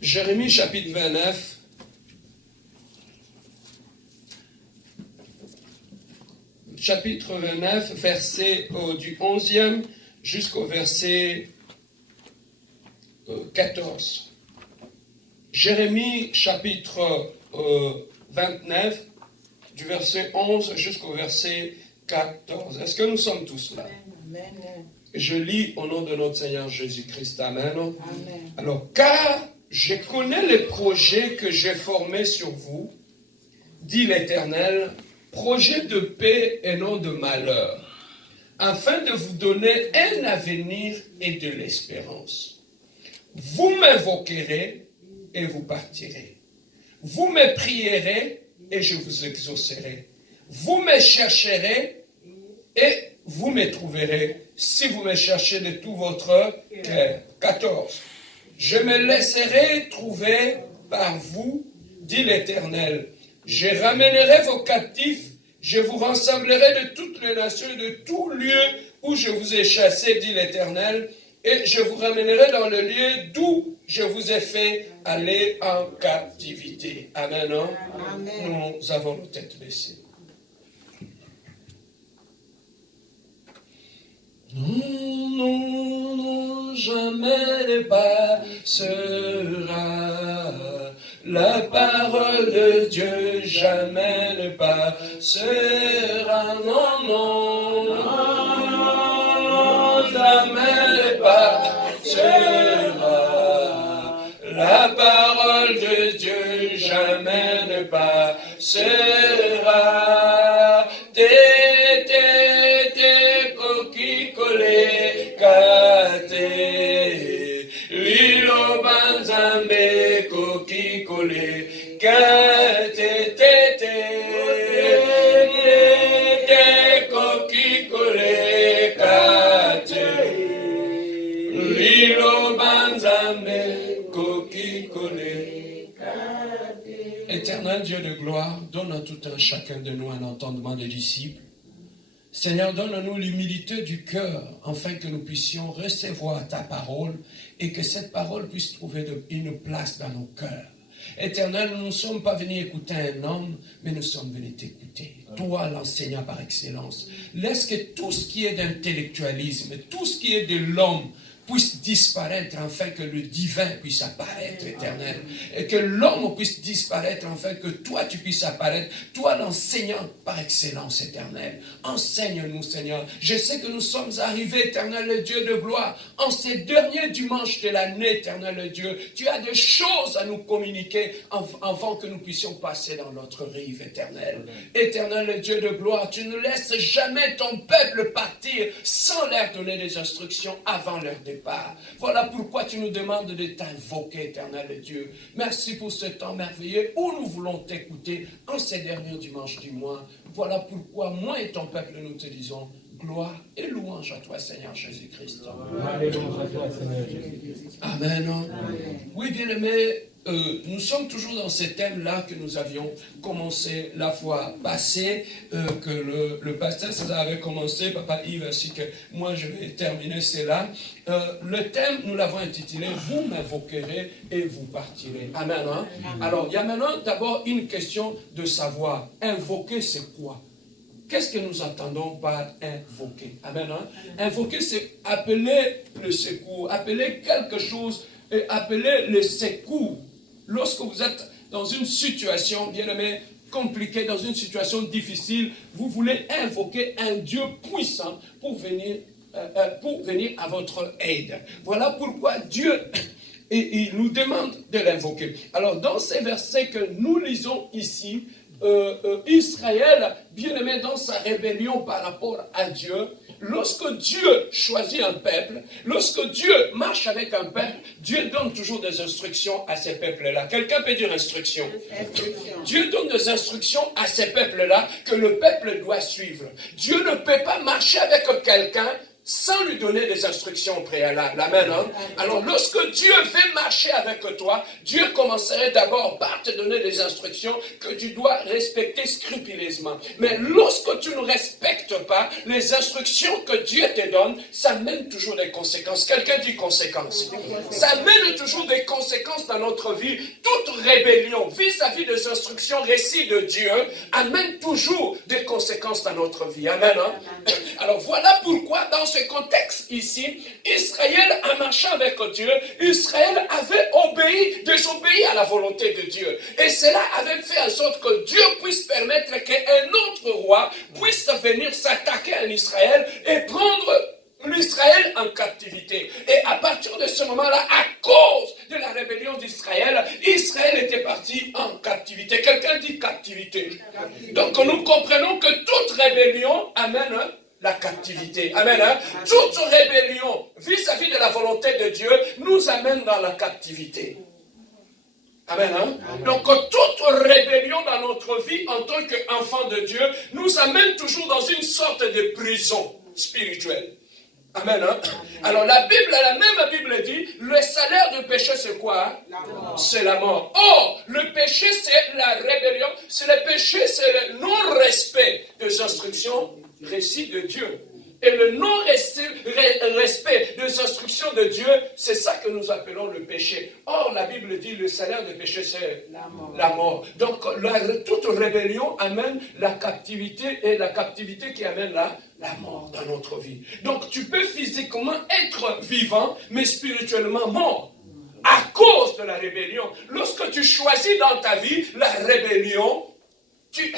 Jérémie chapitre 29. Chapitre 29, verset du 11e jusqu'au verset 14. Jérémie chapitre 29, du verset 11 jusqu'au verset 14. Est-ce que nous sommes tous là? Amen. Je lis au nom de notre Seigneur Jésus-Christ. Amen. Amen. Alors, car je connais les projets que j'ai formés sur vous, dit l'Éternel, projets de paix et non de malheur, afin de vous donner un avenir et de l'espérance. Vous m'invoquerez et vous partirez. Vous me prierez et je vous exaucerai. Vous me chercherez et vous me trouverez, si vous me cherchez de tout votre cœur. 14. Je me laisserai trouver par vous, dit l'Éternel. Je ramènerai vos captifs, je vous rassemblerai de toutes les nations et de tout lieu où je vous ai chassés, dit l'Éternel, et je vous ramènerai dans le lieu d'où je vous ai fait aller en captivité. Amen. Amen. Nous avons nos têtes baissées. Non, non, non, jamais ne passera. La parole de Dieu jamais ne passera. Non, non, non, jamais ne passera. La parole de Dieu jamais ne passera. Lilo banzambe koki kole kate tete koki kole kate lilo banzambe koki kole kate. Éternel Dieu de gloire, donne à tout un chacun de nous un entendement de disciples. Seigneur, donne-nous l'humilité du cœur, afin que nous puissions recevoir ta parole et que cette parole puisse trouver une place dans nos cœurs. Éternel, nous ne sommes pas venus écouter un homme, mais nous sommes venus t'écouter. Toi, l'enseignant par excellence. Laisse que tout ce qui est d'intellectualisme, tout ce qui est de l'homme, puisse disparaître afin que le divin puisse apparaître, Éternel. Et que l'homme puisse disparaître afin que toi, tu puisses apparaître. Toi, l'enseignant par excellence, Éternel. Enseigne-nous, Seigneur. Je sais que nous sommes arrivés, Éternel, le Dieu de gloire, en ces derniers dimanches de l'année, Éternel, le Dieu. Tu as des choses à nous communiquer avant que nous puissions passer dans notre rive, Éternel. Éternel, le Dieu de gloire, tu ne laisses jamais ton peuple partir sans leur donner des instructions avant leur départ. Voilà pourquoi tu nous demandes de t'invoquer, Éternel Dieu. Merci pour ce temps merveilleux où nous voulons t'écouter en ces derniers dimanches du mois. Voilà pourquoi moi et ton peuple nous te disons gloire et louange à toi, Seigneur Jésus-Christ. Alléluia à toi, Seigneur Jésus-Christ. Amen. Amen. Oui, bien-aimés, nous sommes toujours dans ce thème-là que nous avions commencé la fois passée, que le pasteur César avait commencé, Papa Yves, ainsi que moi je vais terminer cela. Le thème, nous l'avons intitulé « Vous m'invoquerez et vous partirez ». Amen. Hein? Alors, il y a maintenant d'abord une question de savoir, invoquer c'est quoi? Qu'est-ce que nous entendons par invoquer? Amen. Hein? Invoquer, c'est appeler le secours, appeler quelque chose, et appeler le secours. Lorsque vous êtes dans une situation, bien aimé, compliquée, dans une situation difficile, vous voulez invoquer un Dieu puissant pour venir à votre aide. Voilà pourquoi Dieu il nous demande de l'invoquer. Alors, dans ces versets que nous lisons ici, Israël, bien aimé, dans sa rébellion par rapport à Dieu, lorsque Dieu choisit un peuple, lorsque Dieu marche avec un peuple, Dieu donne toujours des instructions à ces peuples-là. Quelqu'un peut dire instruction. Dieu donne des instructions à ces peuples-là que le peuple doit suivre. Dieu ne peut pas marcher avec quelqu'un sans lui donner des instructions préalables. Amen. Hein? Alors, lorsque Dieu veut marcher avec toi, Dieu commencerait d'abord par te donner des instructions que tu dois respecter scrupuleusement. Mais lorsque tu ne respectes pas les instructions que Dieu te donne, ça mène toujours des conséquences. Quelqu'un dit conséquences. Ça mène toujours des conséquences dans notre vie. Toute rébellion vis-à-vis des instructions récits de Dieu amène toujours des conséquences dans notre vie. Amen. Hein? Alors, voilà pourquoi dans ce contexte ici, Israël, en marchant avec Dieu, Israël avait désobéi à la volonté de Dieu. Et cela avait fait en sorte que Dieu puisse permettre qu'un autre roi puisse venir s'attaquer à Israël et prendre l'Israël en captivité. Et à partir de ce moment-là, à cause de la rébellion d'Israël, Israël était parti en captivité. Quelqu'un dit captivité. Donc nous comprenons que toute rébellion amène la captivité. Amen. Hein? Toute rébellion vis-à-vis de la volonté de Dieu nous amène dans la captivité. Amen. Hein? Donc toute rébellion dans notre vie en tant qu'enfant de Dieu nous amène toujours dans une sorte de prison spirituelle. Amen. Hein? Alors la même Bible dit, le salaire du péché c'est quoi? C'est la mort. Or, le péché c'est la rébellion, c'est le péché, c'est le non-respect des instructions récits de Dieu. Et le non-respect des instructions de Dieu, c'est ça que nous appelons le péché. Or, la Bible dit, le salaire du péché, c'est la mort. Donc, toute rébellion amène la captivité, et la captivité qui amène la mort dans notre vie. Donc, tu peux physiquement être vivant, mais spirituellement mort. À cause de la rébellion. Lorsque tu choisis dans ta vie la rébellion,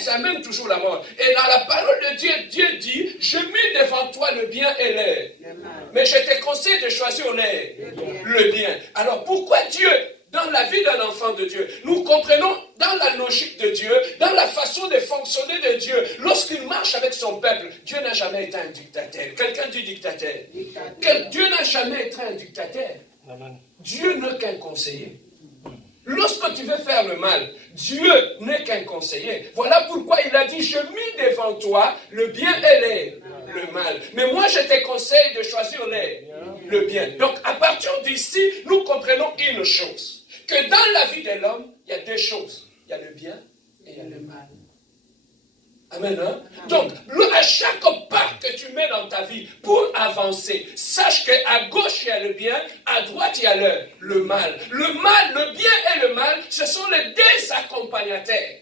ça mène toujours la mort. Et dans la parole de Dieu, Dieu dit, je mets devant toi le bien et le mal. Mais je te conseille de choisir le bien. Alors pourquoi Dieu, dans la vie d'un enfant de Dieu, nous comprenons dans la logique de Dieu, dans la façon de fonctionner de Dieu, lorsqu'il marche avec son peuple, Dieu n'a jamais été un dictateur. Quelqu'un dit dictateur. Dieu n'a jamais été un dictateur. Dieu n'est qu'un conseiller. Lorsque tu veux faire le mal, Dieu n'est qu'un conseiller. Voilà pourquoi il a dit, je mis devant toi le bien et le mal. Mais moi, je te conseille de choisir le bien. Donc, à partir d'ici, nous comprenons une chose. Que dans la vie de l'homme, il y a deux choses. Il y a le bien et il y a le mal. Amen. Hein? Donc, à chaque pas que tu mets dans ta vie pour avancer, sache qu'à gauche il y a le bien, à droite il y a le mal. Le mal, le bien et le mal, ce sont les deux accompagnateurs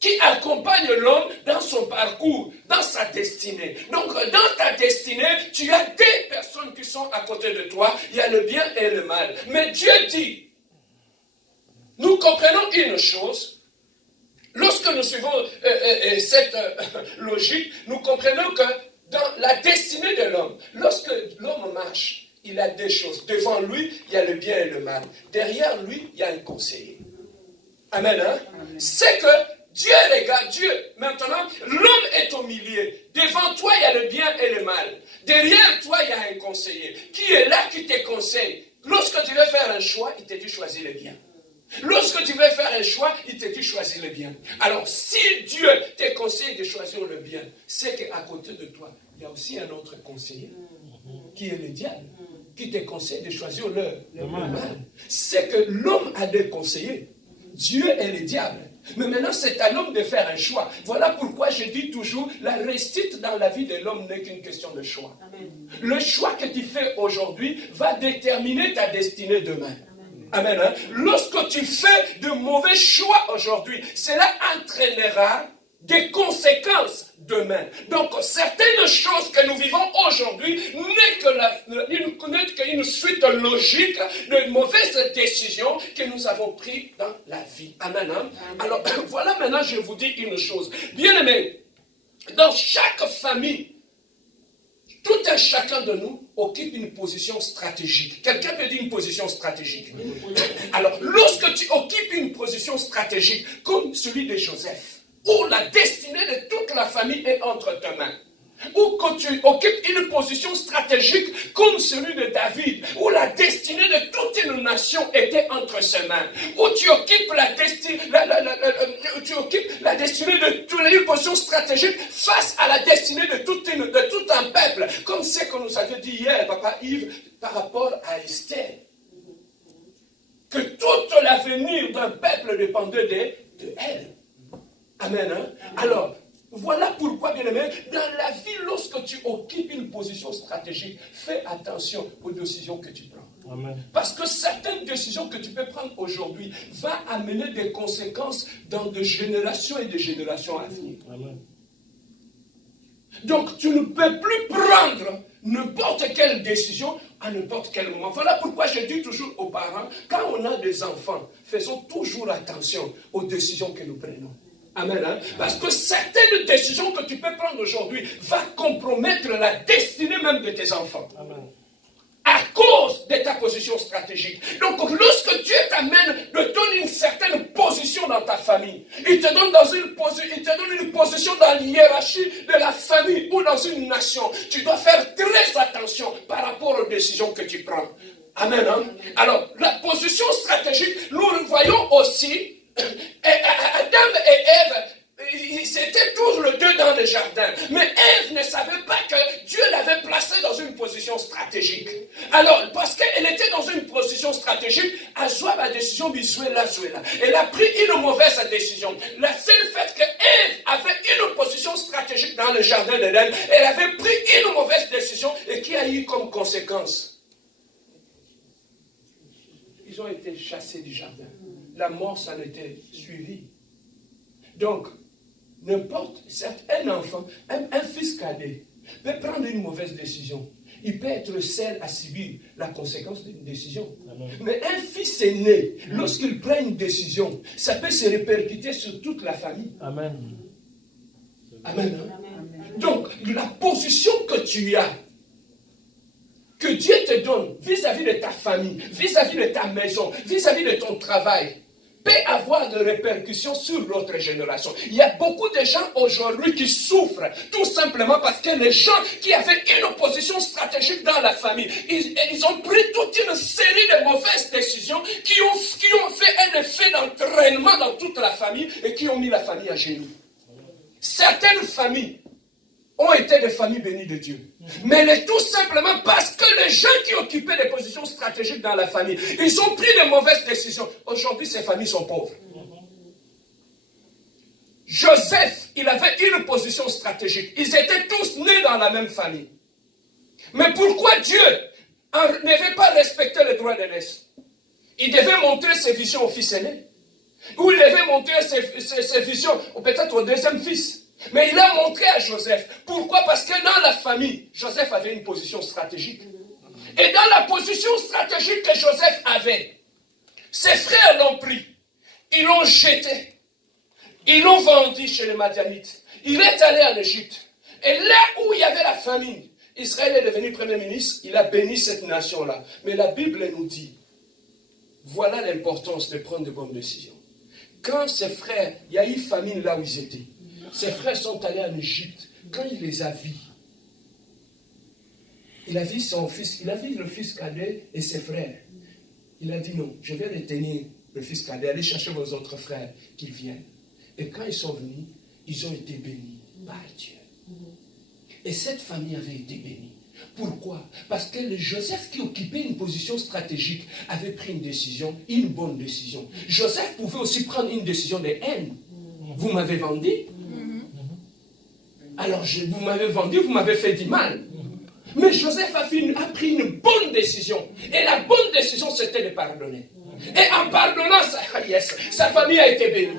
qui accompagnent l'homme dans son parcours, dans sa destinée. Donc, dans ta destinée, tu as deux personnes qui sont à côté de toi. Il y a le bien et le mal. Mais Dieu dit, nous comprenons une chose. Lorsque nous suivons cette logique, nous comprenons que dans la destinée de l'homme, lorsque l'homme marche, il a deux choses. Devant lui, il y a le bien et le mal. Derrière lui, il y a un conseiller. Amen. Hein? C'est que Dieu regarde, Dieu, maintenant, l'homme est au milieu. Devant toi, il y a le bien et le mal. Derrière toi, il y a un conseiller qui est là, qui te conseille. Lorsque tu veux faire un choix, il te dit choisis le bien. Lorsque tu veux faire un choix, il te dit choisis le bien. Alors, si Dieu te conseille de choisir le bien, c'est qu'à côté de toi, il y a aussi un autre conseiller, qui est le diable, qui te conseille de choisir le mal. C'est que l'homme a des conseillers. Dieu est le diable. Mais maintenant, c'est à l'homme de faire un choix. Voilà pourquoi je dis toujours, la réussite dans la vie de l'homme n'est qu'une question de choix. Amen. Le choix que tu fais aujourd'hui va déterminer ta destinée demain. Amen. Hein? Lorsque tu fais de mauvais choix aujourd'hui, cela entraînera des conséquences demain. Donc, certaines choses que nous vivons aujourd'hui n'est qu'une suite logique de mauvaises décisions que nous avons prises dans la vie. Amen. Hein? Alors, voilà maintenant, je vous dis une chose. Bien-aimés, dans chaque famille, tout un chacun de nous occupe une position stratégique. Quelqu'un peut dire une position stratégique. Alors, lorsque tu occupes une position stratégique, comme celui de Joseph, où la destinée de toute la famille est entre tes mains, ou quand tu occupes une position stratégique comme celui de David, où la destinée de toute une nation était entre ses mains, où tu occupes la destinée, de toute une position stratégique face à la destinée de tout un peuple, comme ce que nous avions dit hier, Papa Yves, par rapport à Esther. Que tout l'avenir d'un peuple dépendait de elle. Amen. Hein? Alors, voilà pourquoi, bien aimé, dans la vie, lorsque tu occupes une position stratégique, fais attention aux décisions que tu prends. Amen. Parce que certaines décisions que tu peux prendre aujourd'hui vont amener des conséquences dans des générations et des générations à venir. Amen. Donc, tu ne peux plus prendre n'importe quelle décision à n'importe quel moment. Voilà pourquoi je dis toujours aux parents, quand on a des enfants, faisons toujours attention aux décisions que nous prenons. Amen. Hein? Parce que certaines décisions que tu peux prendre aujourd'hui vont compromettre la destinée même de tes enfants. Amen. À cause de ta position stratégique. Donc, lorsque Dieu t'amène, te donne une certaine position dans ta famille, il te donne une position dans la hiérarchie de la famille ou dans une nation, tu dois faire très attention par rapport aux décisions que tu prends. Amen. Hein? Alors, la position stratégique, nous le voyons aussi, Adam et Ève, ils étaient tous les deux dans le jardin. Mais Ève ne savait pas que Dieu l'avait placée dans une position stratégique. Alors, parce qu'elle était dans une position stratégique, elle jouait la décision Zuela. Elle a pris une mauvaise décision. La seule fait que Ève avait une position stratégique dans le jardin d'Éden, elle avait pris une mauvaise décision et qui a eu comme conséquence. Ils ont été chassés du jardin. La mort, ça a été suivi. Donc, un enfant, un fils cadet, peut prendre une mauvaise décision. Il peut être seul à subir la conséquence d'une décision. Amen. Mais un fils aîné, lorsqu'il prend une décision, ça peut se répercuter sur toute la famille. Amen. Amen. Amen. Donc, la position que tu as, que Dieu te donne vis-à-vis de ta famille, vis-à-vis de ta maison, vis-à-vis de ton travail, peut avoir des répercussions sur l'autre génération. Il y a beaucoup de gens aujourd'hui qui souffrent, tout simplement parce que les gens qui avaient une position stratégique dans la famille, ils ont pris toute une série de mauvaises décisions qui ont fait un effet d'entraînement dans toute la famille et qui ont mis la famille à genoux. Certaines familles ont été des familles bénies de Dieu. Mais tout simplement parce que les gens qui occupaient des positions stratégiques dans la famille, ils ont pris de mauvaises décisions. Aujourd'hui, ces familles sont pauvres. Joseph, il avait une position stratégique. Ils étaient tous nés dans la même famille. Mais pourquoi Dieu ne devait pas respecter le droit d'aînesse? Il devait montrer ses visions au fils aîné. Ou il devait montrer ses visions peut-être au deuxième fils. Mais il a montré à Joseph. Pourquoi? Parce que dans la famille, Joseph avait une position stratégique. Et dans la position stratégique que Joseph avait, ses frères l'ont pris. Ils l'ont jeté. Ils l'ont vendu chez les Madianites. Il est allé en Égypte. Et là où il y avait la famine, Israël est devenu premier ministre. Il a béni cette nation-là. Mais la Bible nous dit, voilà l'importance de prendre de bonnes décisions. Quand ses frères, il y a eu famine là où ils étaient. Ses frères sont allés en Égypte. Quand il les a vus, il a vu son fils, il a vu le fils cadet et ses frères. Il a dit non, je vais retenir le fils cadet, allez chercher vos autres frères qu'ils viennent. Et quand ils sont venus, ils ont été bénis par Dieu. Et cette famille avait été bénie. Pourquoi? Parce que le Joseph qui occupait une position stratégique avait pris une décision, une bonne décision. Joseph pouvait aussi prendre une décision de haine. Vous m'avez vendu. Alors, vous m'avez vendu, vous m'avez fait du mal. Mais Joseph a pris une bonne décision. Et la bonne décision, c'était de pardonner. Et en pardonnant, sa famille a été bénie.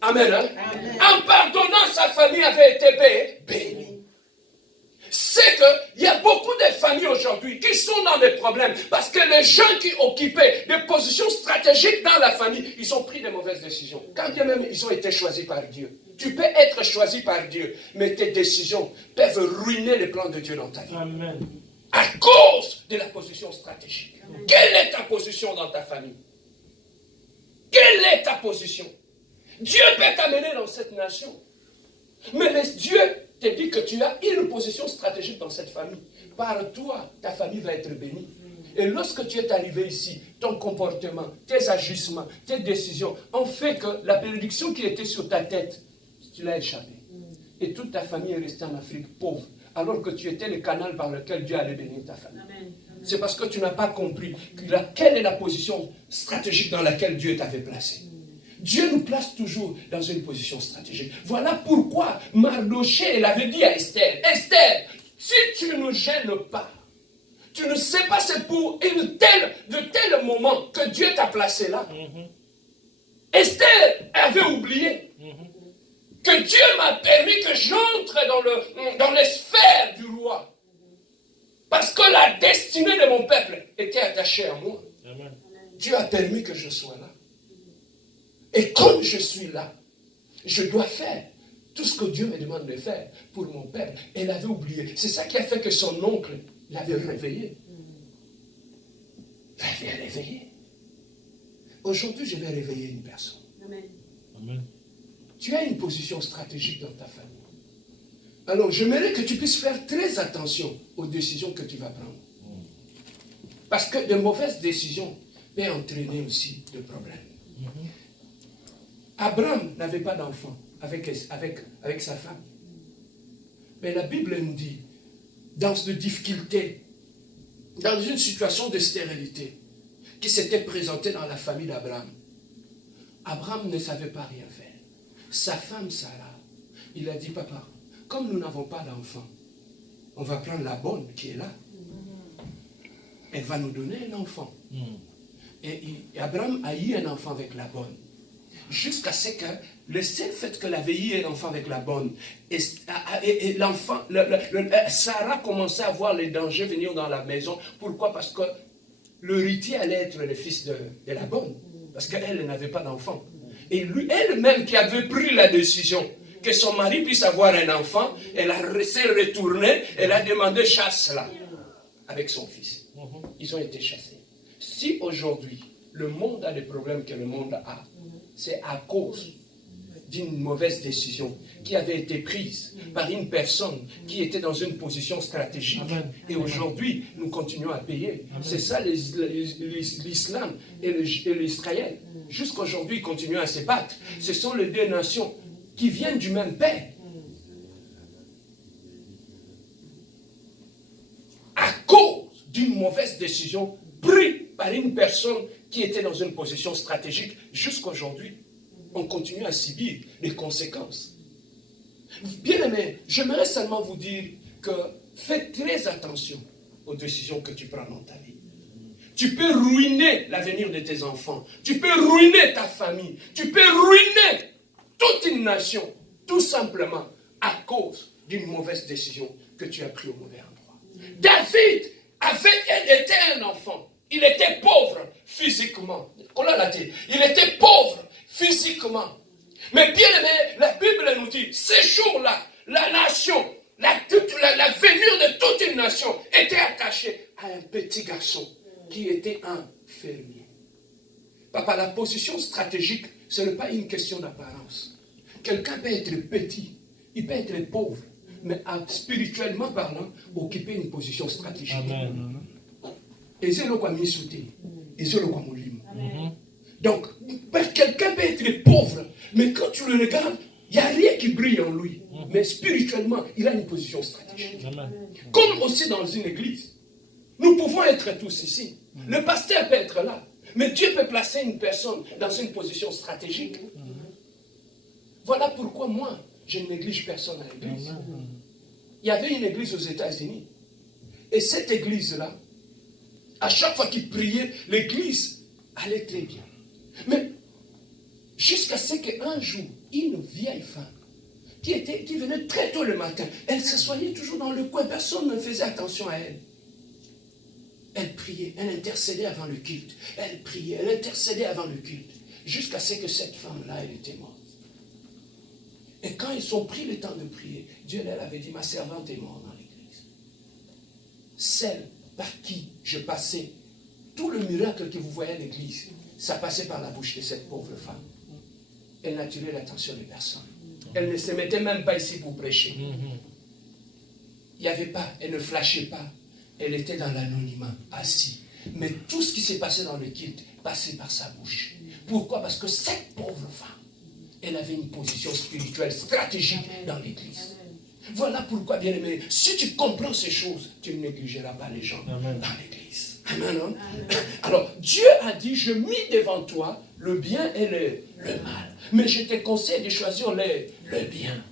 Amen. Hein? Amen. En pardonnant, sa famille avait été bénie. C'est qu'il y a beaucoup de familles aujourd'hui qui sont dans des problèmes parce que les gens qui occupaient des positions stratégiques dans la famille, ils ont pris de mauvaises décisions. Quand bien même ils ont été choisis par Dieu. Tu peux être choisi par Dieu, mais tes décisions peuvent ruiner les plans de Dieu dans ta vie. Amen. À cause de la position stratégique. Amen. Quelle est ta position dans ta famille? Quelle est ta position? Dieu peut t'amener dans cette nation. Mais Dieu te dit que tu as une position stratégique dans cette famille. Par toi, ta famille va être bénie. Et lorsque tu es arrivé ici, ton comportement, tes agissements, tes décisions ont fait que la bénédiction qui était sur ta tête, tu l'as échappée. Et toute ta famille est restée en Afrique pauvre, alors que tu étais le canal par lequel Dieu allait bénir ta famille. Amen. C'est parce que tu n'as pas compris quelle est la position stratégique dans laquelle Dieu t'avait placé. Dieu nous place toujours dans une position stratégique. Voilà pourquoi Mardochée avait dit à Esther, Esther, si tu ne gênes pas, tu ne sais pas c'est pour de tel moment que Dieu t'a placé là. Esther avait oublié que Dieu m'a permis que j'entre dans les sphères du roi. Parce que la destinée de mon peuple était attachée à moi. Amen. Dieu a permis que je sois là. Et comme je suis là, je dois faire tout ce que Dieu me demande de faire pour mon peuple. Elle avait oublié. C'est ça qui a fait que son oncle l'avait réveillé. L'avait réveillé. Aujourd'hui, je vais réveiller une personne. Amen. Amen. Tu as une position stratégique dans ta famille. Alors, j'aimerais que tu puisses faire très attention aux décisions que tu vas prendre. Parce que de mauvaises décisions peuvent entraîner aussi des problèmes. Abraham n'avait pas d'enfant avec sa femme. Mais la Bible nous dit, dans une difficulté, dans une situation de stérilité qui s'était présentée dans la famille d'Abraham, Abraham ne savait pas rien faire. Sa femme Sarah, il a dit, papa, comme nous n'avons pas d'enfant, on va prendre la bonne qui est là. Elle va nous donner un enfant. Et Abraham a eu un enfant avec la bonne. Jusqu'à ce que le seul fait qu'elle avait eu un enfant avec la bonne, et l'enfant, Sarah commençait à voir les dangers venir dans la maison. Pourquoi? Parce que l'héritier allait être le fils de la bonne. Parce qu'elle n'avait pas d'enfant. Et elle-même qui avait pris la décision que son mari puisse avoir un enfant, elle s'est retournée, elle a demandé chasse là, avec son fils. Ils ont été chassés. Si aujourd'hui, le monde a les problèmes que le monde a, c'est à cause d'une mauvaise décision qui avait été prise par une personne qui était dans une position stratégique. Amen. Et aujourd'hui, nous continuons à payer. Amen. C'est ça l'islam et l'Israël. Jusqu'à aujourd'hui, ils continuent à se battre. Ce sont les deux nations qui viennent du même père. À cause d'une mauvaise décision prise par une personne qui était dans une position stratégique, jusqu'à aujourd'hui, on continue à subir les conséquences. Bien aimé, j'aimerais seulement vous dire que faites très attention aux décisions que tu prends dans ta vie. Tu peux ruiner l'avenir de tes enfants. Tu peux ruiner ta famille. Tu peux ruiner toute une nation, tout simplement à cause d'une mauvaise décision que tu as prise au mauvais endroit. David était un enfant. Il était pauvre physiquement. Il était pauvre physiquement. Mais bien aimé, la Bible nous dit, ces jours-là, la nation, l'avenir de toute une nation était attachée à un petit garçon qui était un fermier. Papa, la position stratégique, ce n'est pas une question d'apparence. Quelqu'un peut être petit, il peut être pauvre, mais spirituellement parlant, occuper une position stratégique. Amen. Et c'est le quoi mis sous terre. Et c'est le quoi moulin. Donc, quelqu'un peut être pauvre, mais quand tu le regardes, il n'y a rien qui brille en lui. Mais spirituellement, il a une position stratégique. Amen. Comme aussi dans une église. Nous pouvons être tous ici. Le pasteur peut être là. Mais Dieu peut placer une personne dans une position stratégique. Voilà pourquoi moi, je ne néglige personne à l'église. Il y avait une église aux États-Unis. Et cette église-là, à chaque fois qu'il priait, l'église allait très bien. Mais jusqu'à ce qu'un jour, une vieille femme qui venait très tôt le matin, elle s'assoyait toujours dans le coin, personne ne faisait attention à elle. Elle priait, elle intercédait avant le culte. Elle priait, elle intercédait avant le culte. Jusqu'à ce que cette femme-là, elle était morte. Et quand ils ont pris le temps de prier, Dieu leur avait dit, ma servante est morte dans l'église. Celle par qui je passais, tout le miracle que vous voyez à l'église, ça passait par la bouche de cette pauvre femme. Elle n'attirait l'attention de personne. Elle ne se mettait même pas ici pour prêcher. Il n'y avait pas, elle ne flashait pas. Elle était dans l'anonymat, assise. Mais tout ce qui s'est passé dans le culte, passé par sa bouche. Pourquoi? Parce que cette pauvre femme, elle avait une position spirituelle stratégique dans l'église. Voilà pourquoi, bien aimé, si tu comprends ces choses, tu ne négligeras pas les gens dans l'église. Amen. Hein? Alors, Dieu a dit, je mis devant toi le bien et le mal. Mais je te conseille de choisir le bien.